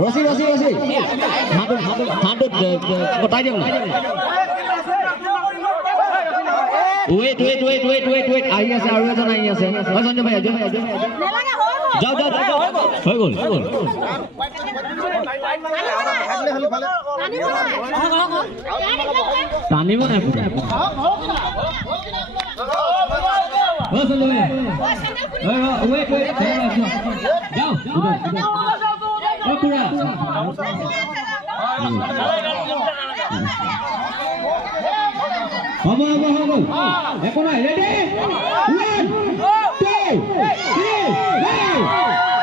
ৰচি হাতত কটাই দিয়ক না wait আহি আছে আৰু এজন আহি আছে হয় সঞ্জয় ভাই যাও হৈ গ'ল টানিব নাই ও সঞ্জয় ভাই wait যাও ও পুরা Come on. Ready? 1, 2, 3, go!